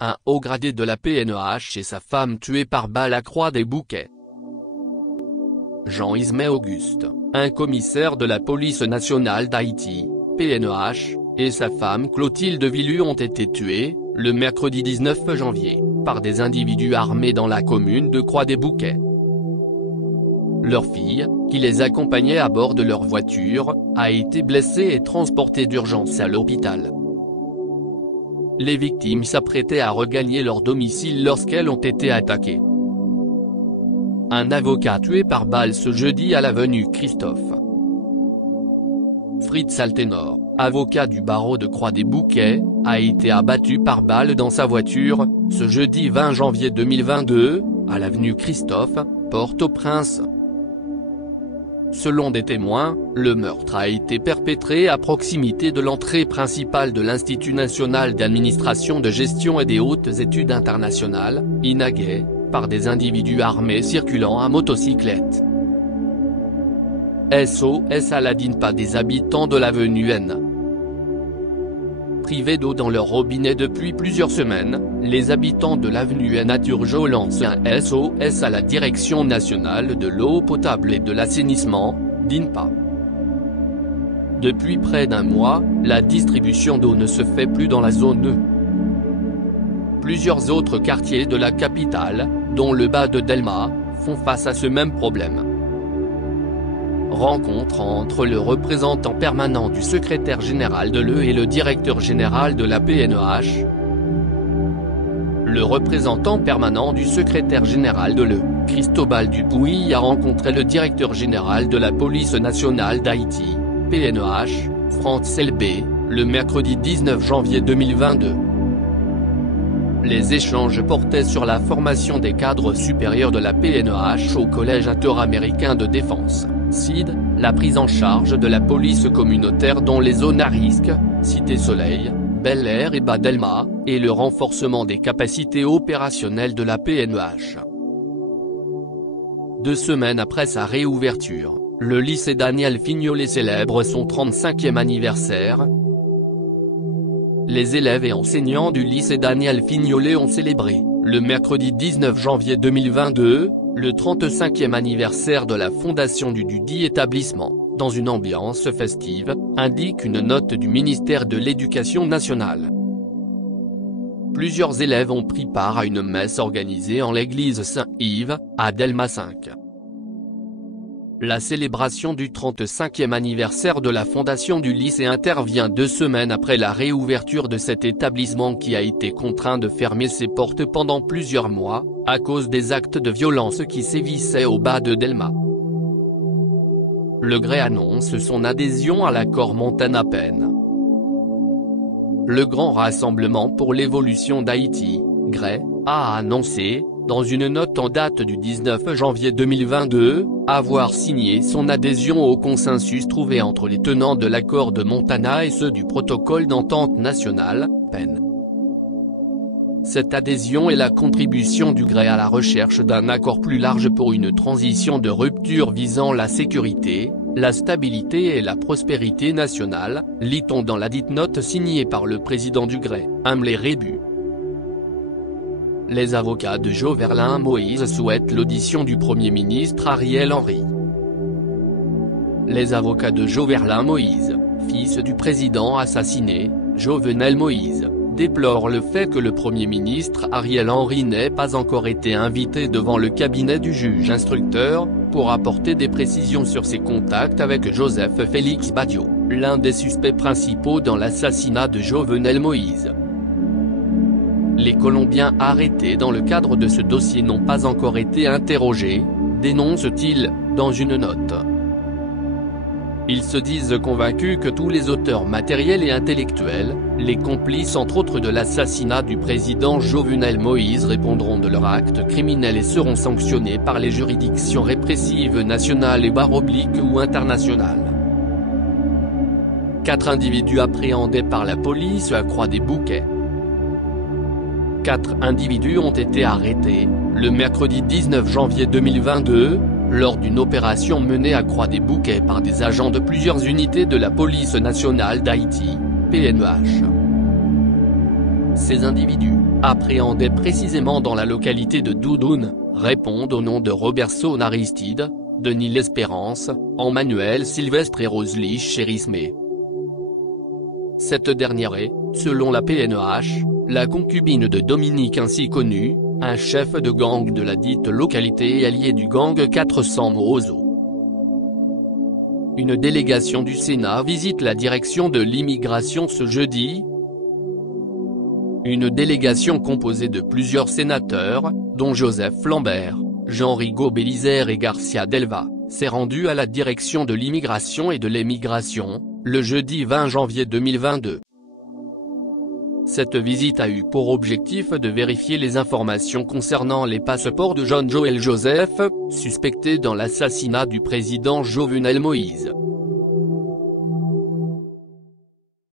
un haut gradé de la PNEH et sa femme tués par balle à Croix-des-Bouquets. Jean Ismet Auguste, un commissaire de la police nationale d'Haïti, PNEH, et sa femme Clotilde Villu ont été tués, le mercredi 19 janvier, par des individus armés dans la commune de Croix-des-Bouquets. Leur fille, qui les accompagnait à bord de leur voiture, a été blessée et transportée d'urgence à l'hôpital. Les victimes s'apprêtaient à regagner leur domicile lorsqu'elles ont été attaquées. Un avocat tué par balle ce jeudi à l'avenue Christophe. Fritz Altenor, avocat du barreau de Croix-des-Bouquets, a été abattu par balle dans sa voiture, ce jeudi 20 janvier 2022, à l'avenue Christophe, Port-au-Prince. Selon des témoins, le meurtre a été perpétré à proximité de l'entrée principale de l'Institut national d'administration de gestion et des hautes études internationales, INAGE, par des individus armés circulant à motocyclette. SOS à la DINPA des habitants de l'avenue N. Privés d'eau dans leur robinet depuis plusieurs semaines, les habitants de l'avenue N à Turgeau lancent un SOS à la Direction nationale de l'eau potable et de l'assainissement, DINPA. Depuis près d'un mois, la distribution d'eau ne se fait plus dans la zone E. Plusieurs autres quartiers de la capitale, dont le bas de Delma, font face à ce même problème. Rencontre entre le représentant permanent du secrétaire général de l'E et le directeur général de la PNEH. Le représentant permanent du secrétaire général de l'E, Cristobal Dupuy, a rencontré le directeur général de la police nationale d'Haïti, PNEH, Franck Selbé, le mercredi 19 janvier 2022. Les échanges portaient sur la formation des cadres supérieurs de la PNEH au Collège interaméricain de défense, CID, la prise en charge de la police communautaire dans les zones à risque, Cité Soleil, Bel Air et Bas Delma, et le renforcement des capacités opérationnelles de la PNEH. 2 semaines après sa réouverture, le lycée Daniel Fignolet célèbre son 35e anniversaire. Les élèves et enseignants du lycée Daniel Fignolet ont célébré, le mercredi 19 janvier 2022, le 35e anniversaire de la fondation du dudit établissement, dans une ambiance festive, indique une note du ministère de l'Éducation nationale. Plusieurs élèves ont pris part à une messe organisée en l'église Saint-Yves, à Delma 5. La célébration du 35e anniversaire de la fondation du lycée intervient 2 semaines après la réouverture de cet établissement qui a été contraint de fermer ses portes pendant plusieurs mois, à cause des actes de violence qui sévissaient au bas de Delma. Le GREI annonce son adhésion à l'accord Montana-Penn. Le Grand Rassemblement pour l'évolution d'Haïti, GREI, a annoncé, dans une note en date du 19 janvier 2022, avoir signé son adhésion au consensus trouvé entre les tenants de l'accord de Montana et ceux du protocole d'entente nationale, PEN. Cette adhésion est la contribution du GREI à la recherche d'un accord plus large pour une transition de rupture visant la sécurité, la stabilité et la prospérité nationale, lit-on dans la dite note signée par le président du GREI, Amlé Rébu. Les avocats de Jovenel Moïse souhaitent l'audition du Premier ministre Ariel Henry. Les avocats de Jovenel Moïse, fils du président assassiné, Jovenel Moïse, déplorent le fait que le Premier ministre Ariel Henry n'ait pas encore été invité devant le cabinet du juge instructeur, pour apporter des précisions sur ses contacts avec Joseph Félix Badio, l'un des suspects principaux dans l'assassinat de Jovenel Moïse. Les Colombiens arrêtés dans le cadre de ce dossier n'ont pas encore été interrogés, dénonce-t-il, dans une note. Ils se disent convaincus que tous les auteurs matériels et intellectuels, les complices entre autres de l'assassinat du président Jovenel Moïse répondront de leur acte criminel et seront sanctionnés par les juridictions répressives nationales et ou internationales. 4 individus appréhendés par la police à Croix-des-Bouquets. 4 individus ont été arrêtés, le mercredi 19 janvier 2022, lors d'une opération menée à Croix-des-Bouquets par des agents de plusieurs unités de la police nationale d'Haïti, PNEH. Ces individus, appréhendés précisément dans la localité de Doudoune, répondent au nom de Robertson Aristide, Denis L'Espérance, Emmanuel Sylvestre et Rosely Chérismé. Cette dernière est, selon la PNH, la concubine de Dominique ainsi connu, un chef de gang de la dite localité et allié du gang 400 Mozo. Une délégation du Sénat visite la direction de l'immigration ce jeudi. Une délégation composée de plusieurs sénateurs, dont Joseph Lambert, Jean Rigaud Bélizaire et Garcia Delva, s'est rendue à la direction de l'immigration et de l'émigration, le jeudi 20 janvier 2022. Cette visite a eu pour objectif de vérifier les informations concernant les passeports de John Joël Joseph, suspecté dans l'assassinat du président Jovenel Moïse.